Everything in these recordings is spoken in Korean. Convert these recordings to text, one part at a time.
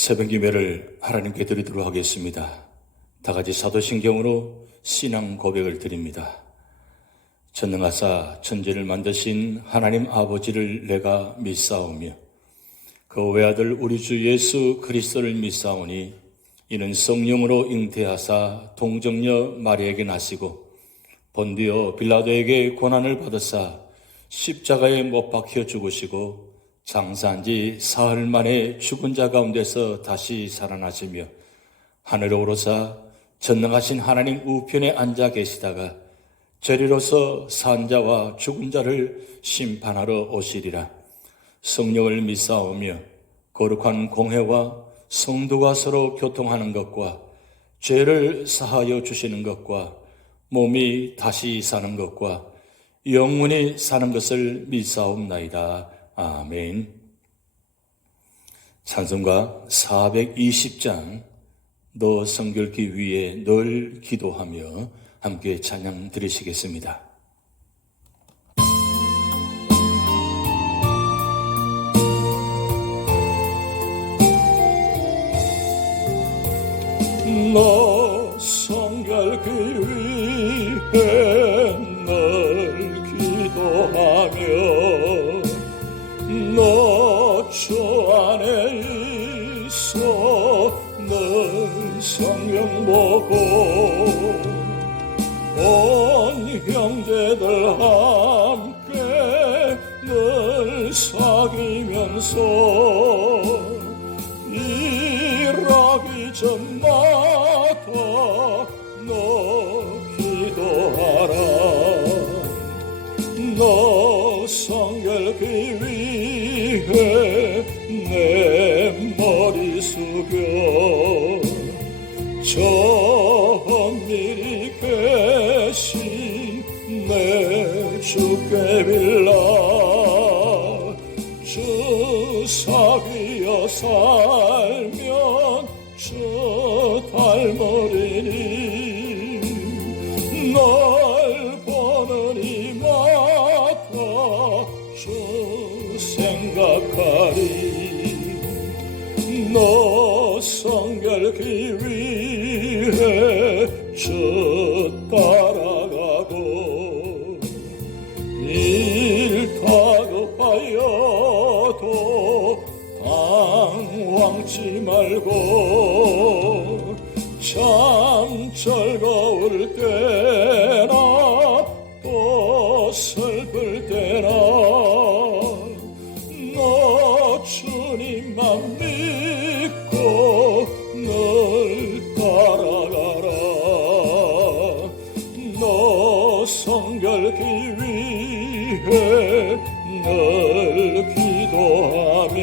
새벽 예배를 하나님께 드리도록 하겠습니다. 다 같이 사도신경으로 신앙 고백을 드립니다. 전능하사 천지를 만드신 하나님 아버지를 내가 믿사오며 그 외아들 우리 주 예수 그리스도를 믿사오니 이는 성령으로 잉태하사 동정녀 마리아에게 나시고 본디오 빌라도에게 고난을 받으사 십자가에 못 박혀 죽으시고 장사한 지 사흘 만에 죽은 자 가운데서 다시 살아나시며 하늘에 오르사 전능하신 하나님 우편에 앉아 계시다가 저리로서 산 자와 죽은 자를 심판하러 오시리라. 성령을 믿사오며 거룩한 공회와 성도가 서로 교통하는 것과 죄를 사하여 주시는 것과 몸이 다시 사는 것과 영원히 사는 것을 믿사옵나이다. 아멘. 찬송가 420장 너 성결기 위에 늘 기도하며 함께 찬양 드리시겠습니다. 너 성결기 위에 늘 기도하며 너 주 안에 있어 늘 성령 보고 온 형제들 함께 늘 사귀면서 일하기 전마다 너 기도하라. 너 성결기 위해 내 머리 숙여 저 미리 계신 내 주께 빌라. 주 사귀어 살면 주 닮으리니 널 보는 이마다 주 생각하리. 너 성결기 위해 주 따라가고 일 다급하여도 당황치 말고 참 즐거울 때나 또 슬플 때나 너 주님만 믿고 늘 따라가라. 너 성결기 위해 늘 기도하면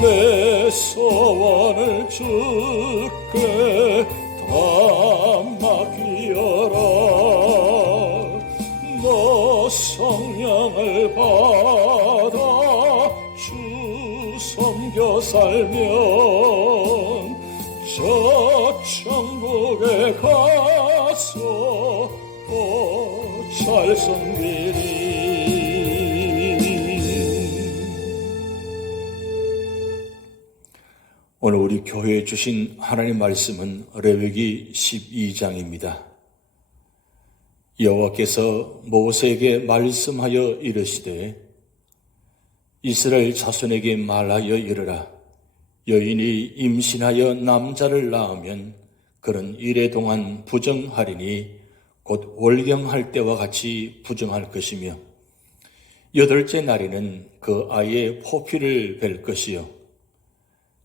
내 소원을 주께 다 맡기어라. 너 성령을 받아 주 섬겨 살면 저 천국에 가서 또 잘 섬기리. 오늘 우리 교회에 주신 하나님 말씀은 레위기 12장입니다. 여호와께서 모세에게 말씀하여 이르시되 이스라엘 자손에게 말하여 이르라. 여인이 임신하여 남자를 낳으면 그는 이래 동안 부정하리니 곧 월경할 때와 같이 부정할 것이며 8째 날에는 그 아이의 포피를 뵐 것이요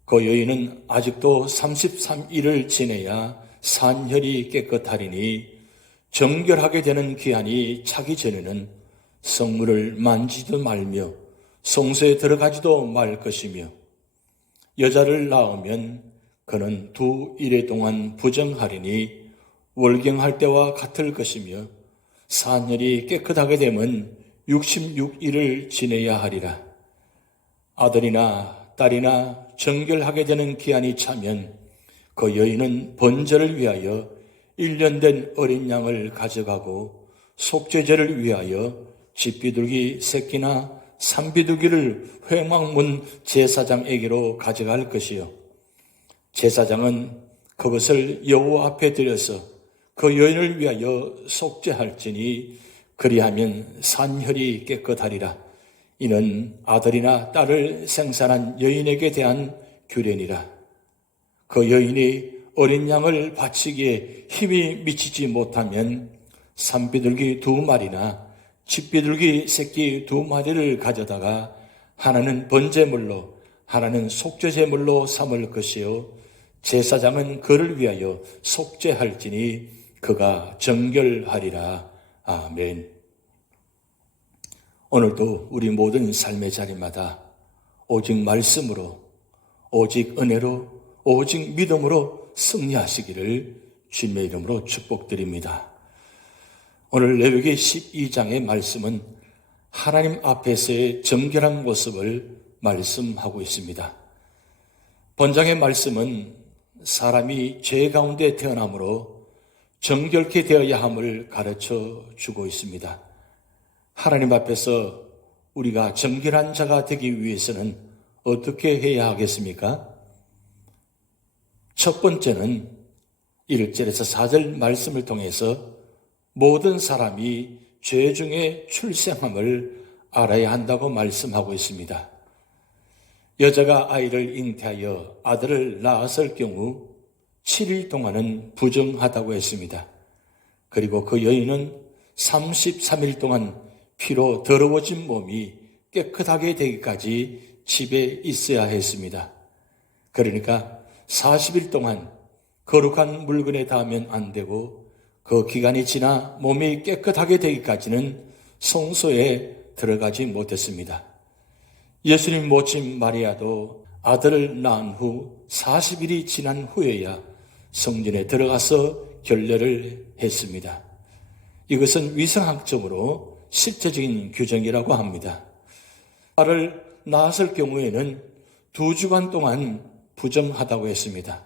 그 여인은 아직도 33일을 지내야 산혈이 깨끗하리니 정결하게 되는 기한이 차기 전에는 성물을 만지도 말며 성소에 들어가지도 말 것이며 여자를 낳으면 그는 2일에 동안 부정하리니 월경할 때와 같을 것이며 산혈이 깨끗하게 되면 66일을 지내야 하리라. 아들이나 딸이나 정결하게 되는 기한이 차면 그 여인은 번제를 위하여 1년 된 어린 양을 가져가고 속죄제를 위하여 집비둘기 새끼나 산비둘기를 회막문 제사장에게로 가져갈 것이요 제사장은 그것을 여호와 앞에 들여서 그 여인을 위하여 속죄할지니 그리하면 산혈이 깨끗하리라. 이는 아들이나 딸을 생산한 여인에게 대한 규례니라. 그 여인이 어린 양을 바치기에 힘이 미치지 못하면 산비둘기 2마리나 집비둘기 새끼 2마리를 가져다가 하나는 번제물로 하나는 속죄제물로 삼을 것이요 제사장은 그를 위하여 속죄할지니 그가 정결하리라. 아멘. 오늘도 우리 모든 삶의 자리마다 오직 말씀으로, 오직 은혜로, 오직 믿음으로 승리하시기를 주님의 이름으로 축복드립니다. 오늘 레위기 12장의 말씀은 하나님 앞에서의 정결한 모습을 말씀하고 있습니다. 본장의 말씀은 사람이 죄 가운데 태어나므로 정결케 되어야 함을 가르쳐 주고 있습니다. 하나님 앞에서 우리가 정결한 자가 되기 위해서는 어떻게 해야 하겠습니까? 첫 번째는 1절에서 4절 말씀을 통해서 모든 사람이 죄 중에 출생함을 알아야 한다고 말씀하고 있습니다. 여자가 아이를 잉태하여 아들을 낳았을 경우 7일 동안은 부정하다고 했습니다. 그리고 그 여인은 33일 동안 피로 더러워진 몸이 깨끗하게 되기까지 집에 있어야 했습니다. 그러니까 40일 동안 거룩한 물건에 닿으면 안 되고 그 기간이 지나 몸이 깨끗하게 되기까지는 성소에 들어가지 못했습니다. 예수님 모친 마리아도 아들을 낳은 후 40일이 지난 후에야 성전에 들어가서 결례를 했습니다. 이것은 위생학적으로 실제적인 규정이라고 합니다. 아를 낳았을 경우에는 2주간 동안 부정하다고 했습니다.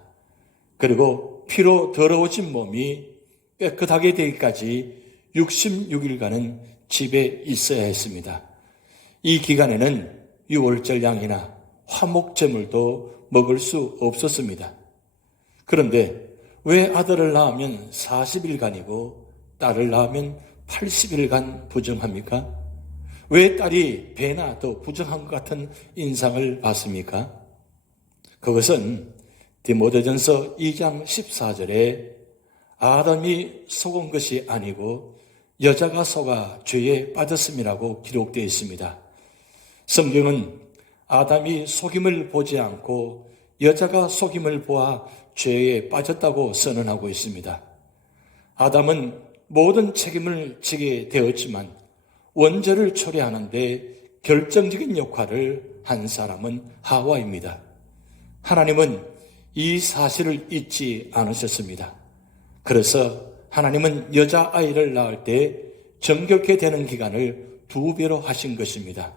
그리고 피로 더러워진 몸이 깨끗하게 되기까지 66일간은 집에 있어야 했습니다. 이 기간에는 유월절 양이나 화목제물도 먹을 수 없었습니다. 그런데 왜 아들을 낳으면 40일간이고 딸을 낳으면 80일간 부정합니까? 왜 딸이 배나 더 부정한 것 같은 인상을 받습니까? 그것은 디모데전서 2장 14절에 아담이 속은 것이 아니고 여자가 속아 죄에 빠졌음이라고 기록되어 있습니다. 성경은 아담이 속임을 보지 않고 여자가 속임을 보아 죄에 빠졌다고 선언하고 있습니다. 아담은 모든 책임을 지게 되었지만 원죄를 초래하는데 결정적인 역할을 한 사람은 하와입니다. 하나님은 이 사실을 잊지 않으셨습니다. 그래서 하나님은 여자아이를 낳을 때 정결케 되는 기간을 2배로 하신 것입니다.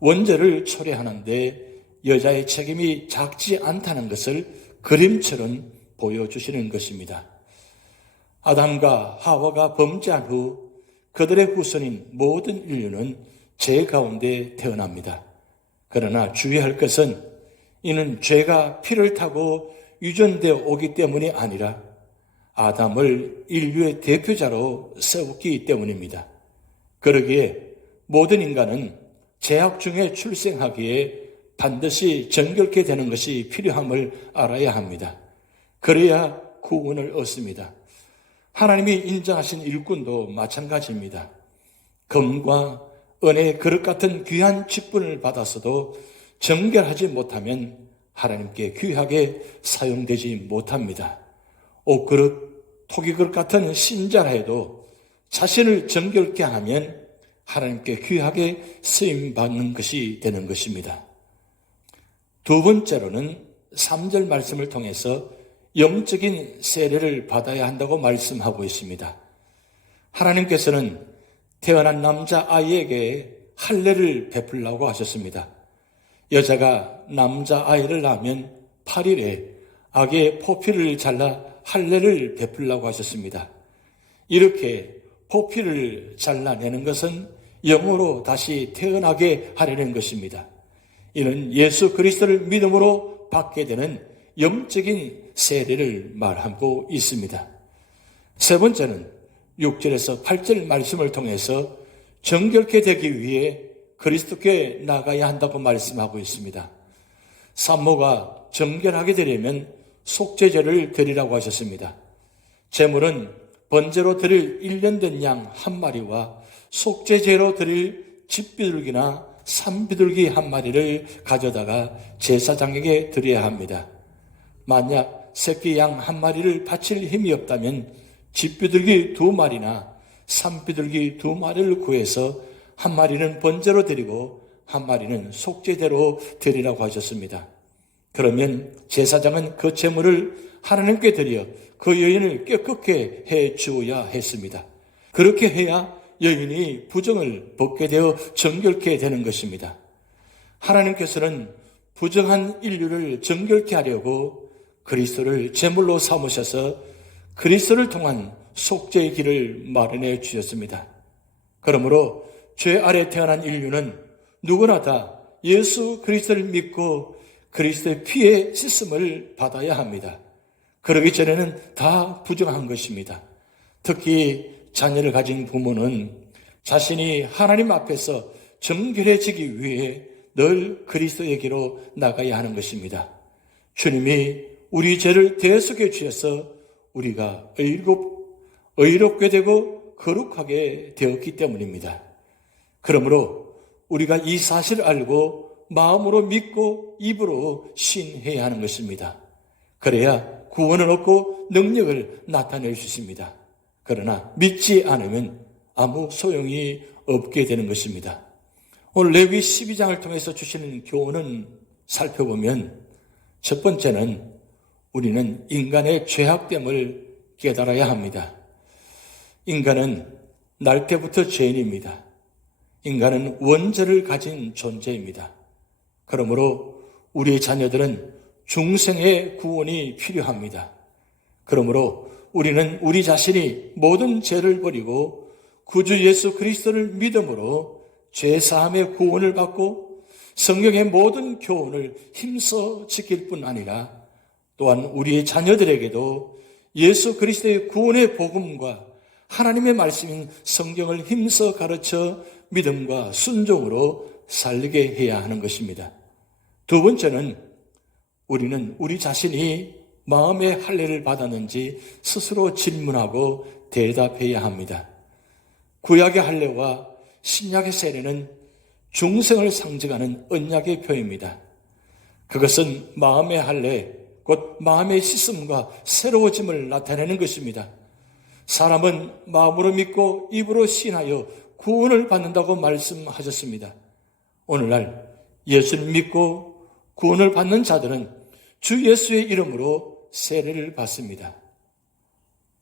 원죄를 초래하는데 여자의 책임이 작지 않다는 것을 그림처럼 보여주시는 것입니다. 아담과 하와가 범죄한 후 그들의 후손인 모든 인류는 죄 가운데 태어납니다. 그러나 주의할 것은 이는 죄가 피를 타고 유전되어 오기 때문이 아니라 아담을 인류의 대표자로 세웠기 때문입니다. 그러기에 모든 인간은 죄악 중에 출생하기에 반드시 정결케 되는 것이 필요함을 알아야 합니다. 그래야 구원을 얻습니다. 하나님이 인정하신 일꾼도 마찬가지입니다. 금과 은혜의 그릇 같은 귀한 직분을 받았어도 정결하지 못하면 하나님께 귀하게 사용되지 못합니다. 옷그릇, 토기그릇 같은 신자라 해도 자신을 정결케 하면 하나님께 귀하게 쓰임받는 것이 되는 것입니다. 두 번째로는 3절 말씀을 통해서 영적인 세례를 받아야 한다고 말씀하고 있습니다. 하나님께서는 태어난 남자아이에게 할례를 베풀라고 하셨습니다. 여자가 남자아이를 낳으면 8일에 아기의 포피를 잘라 할례를 베풀라고 하셨습니다. 이렇게 포피를 잘라내는 것은 영으로 다시 태어나게 하려는 것입니다. 이는 예수 그리스도를 믿음으로 받게 되는 영적인 세례를 말하고 있습니다. 세 번째는 6절에서 8절 말씀을 통해서 정결케 되기 위해 그리스도께 나가야 한다고 말씀하고 있습니다. 산모가 정결하게 되려면 속죄제를 드리라고 하셨습니다. 제물은 번제로 드릴 1년 된 양 한 마리와 속죄제로 드릴 집비둘기나 산비둘기 한 마리를 가져다가 제사장에게 드려야 합니다. 만약 새끼 양 한 마리를 바칠 힘이 없다면 집비둘기 2마리나 산비둘기 2마리를 구해서 한 마리는 번제로 드리고 한 마리는 속죄제로 드리라고 하셨습니다. 그러면 제사장은 그 제물을 하나님께 드려 그 여인을 깨끗게 해 주어야 했습니다. 그렇게 해야 여인이 부정을 벗게 되어 정결케 되는 것입니다. 하나님께서는 부정한 인류를 정결케 하려고 그리스도를 제물로 삼으셔서 그리스도를 통한 속죄의 길을 마련해 주셨습니다. 그러므로 죄 아래 태어난 인류는 누구나 다 예수 그리스도를 믿고 그리스도의 피에 씻음을 받아야 합니다. 그러기 전에는 다 부정한 것입니다. 특히 자녀를 가진 부모는 자신이 하나님 앞에서 정결해지기 위해 늘 그리스도에게로 나가야 하는 것입니다. 주님이 우리 죄를 대속해 주셔서 우리가 의롭게 되고 거룩하게 되었기 때문입니다. 그러므로 우리가 이 사실을 알고 마음으로 믿고 입으로 신해야 하는 것입니다. 그래야 구원을 얻고 능력을 나타낼 수 있습니다. 그러나 믿지 않으면 아무 소용이 없게 되는 것입니다. 오늘 레위 12장을 통해서 주시는 교훈은 살펴보면 첫 번째는 우리는 인간의 죄악됨을 깨달아야 합니다. 인간은 날 때부터 죄인입니다. 인간은 원죄를 가진 존재입니다. 그러므로 우리의 자녀들은 중생의 구원이 필요합니다. 그러므로 우리는 우리 자신이 모든 죄를 버리고 구주 예수 그리스도를 믿음으로 죄사함의 구원을 받고 성경의 모든 교훈을 힘써 지킬 뿐 아니라 또한 우리의 자녀들에게도 예수 그리스도의 구원의 복음과 하나님의 말씀인 성경을 힘써 가르쳐 믿음과 순종으로 살게 해야 하는 것입니다. 두 번째는 우리는 우리 자신이 마음의 할례를 받았는지 스스로 질문하고 대답해야 합니다. 구약의 할례와 신약의 세례는 중생을 상징하는 언약의 표입니다. 그것은 마음의 할례, 곧 마음의 씻음과 새로워짐을 나타내는 것입니다. 사람은 마음으로 믿고 입으로 신하여 구원을 받는다고 말씀하셨습니다. 오늘날 예수를 믿고 구원을 받는 자들은 주 예수의 이름으로 세례를 받습니다.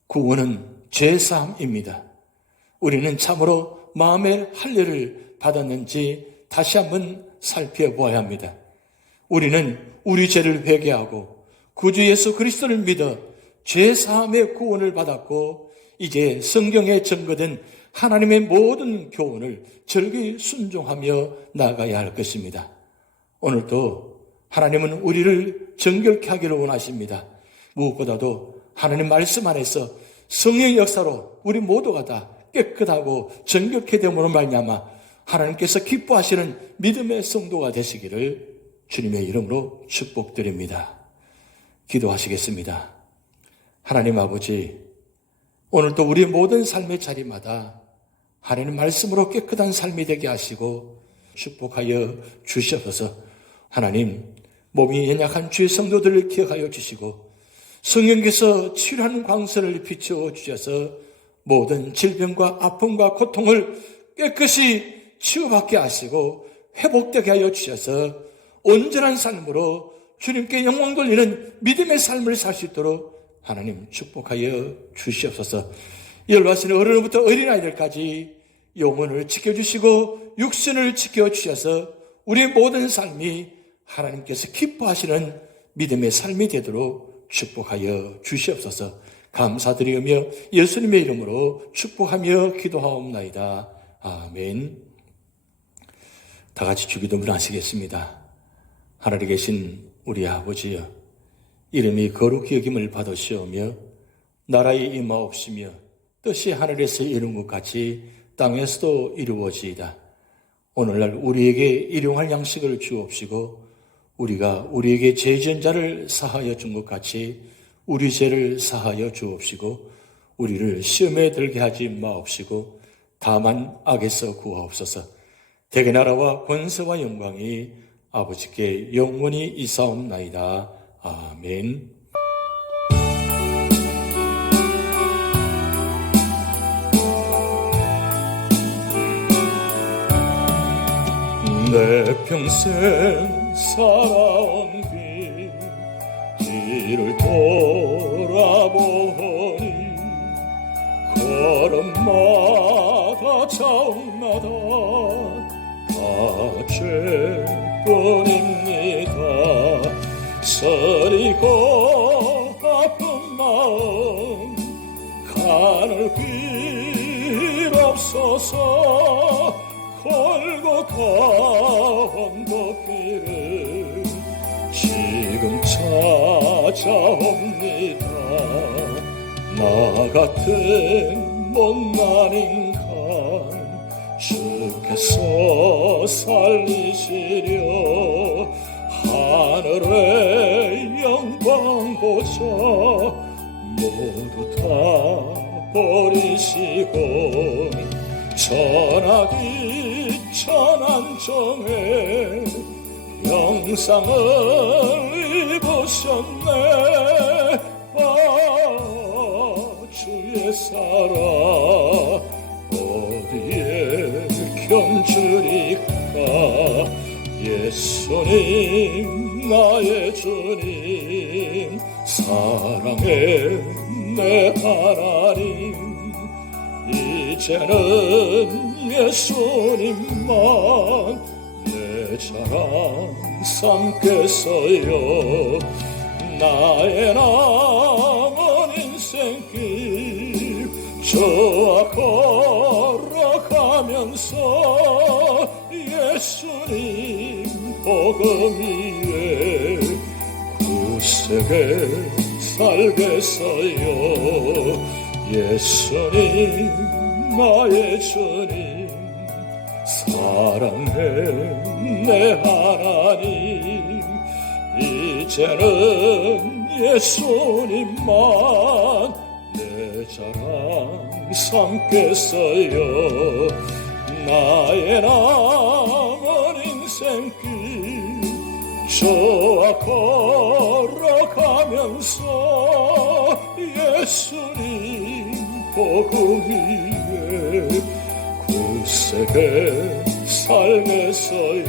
구원은 죄사함입니다. 우리는 참으로 마음의 할례를 받았는지 다시 한번 살펴보아야 합니다. 우리는 우리 죄를 회개하고 구주 예수 그리스도를 믿어 죄사함의 구원을 받았고 이제 성경에 증거된 하나님의 모든 교훈을 절기 순종하며 나아가야 할 것입니다. 오늘도 하나님은 우리를 정결케 하기를 원하십니다. 무엇보다도 하나님 말씀 안에서 성령의 역사로 우리 모두가 다 깨끗하고 정결케 됨으로 말미암아 하나님께서 기뻐하시는 믿음의 성도가 되시기를 주님의 이름으로 축복드립니다. 기도하시겠습니다. 하나님 아버지, 오늘도 우리 모든 삶의 자리마다 하나님 말씀으로 깨끗한 삶이 되게 하시고 축복하여 주시옵소서. 하나님, 몸이 연약한 주의 성도들을 기억하여 주시고 성령께서 치료하는 광선을 비추어 주셔서 모든 질병과 아픔과 고통을 깨끗이 치유받게 하시고 회복되게 하여 주셔서 온전한 삶으로 주님께 영광 돌리는 믿음의 삶을 살 수 있도록 하나님 축복하여 주시옵소서. 연로하시는 어른부터 어린아이들까지 영혼을 지켜주시고 육신을 지켜주셔서 우리의 모든 삶이 하나님께서 기뻐하시는 믿음의 삶이 되도록 축복하여 주시옵소서. 감사드리며 예수님의 이름으로 축복하며 기도하옵나이다. 아멘. 다 같이 주기도문 하시겠습니다. 하늘에 계신 우리 아버지여, 이름이 거룩히 여김을 받으시오며 나라의 임하옵시며 뜻이 하늘에서 이룬 것 같이 땅에서도 이루어지이다. 오늘날 우리에게 일용할 양식을 주옵시고 우리가 우리에게 죄 지은 자를 사하여 준 것 같이 우리 죄를 사하여 주옵시고 우리를 시험에 들게 하지 마옵시고 다만 악에서 구하옵소서. 대개 나라와 권세와 영광이 아버지께 영원히 이사옵나이다. 아멘. 내 평생 살아온 길을 돌아보니 걸음마다 자옥마다 다 죄뿐입니다. 서리고 아픈 마음 가눌 길 없어서 골고타 언덕길을 지금 찾아옵니다. 나 같은 못난 인간 주께서 살리시려 하늘의 영광 보자 모두 다 버리시고 천하기 천한정에 영상을 입으셨네. 주의 사랑 어디에 견주리까. 예수님 나의 주님 사랑의 내 하나님 이제는 예수님만 내 자랑 삼겠어요. 나의 남은 인생길 저와 걸어가면서 예수님 복음 위에 굳세게 살겠어요. 예수님 나의 주님 사랑해 내 하나님 이제는 예수님만 내 자랑 삼겠어요. 나의 남은 인생길 저와 걸어가면서 예수님 복음 위에 굳세게 살겠어요.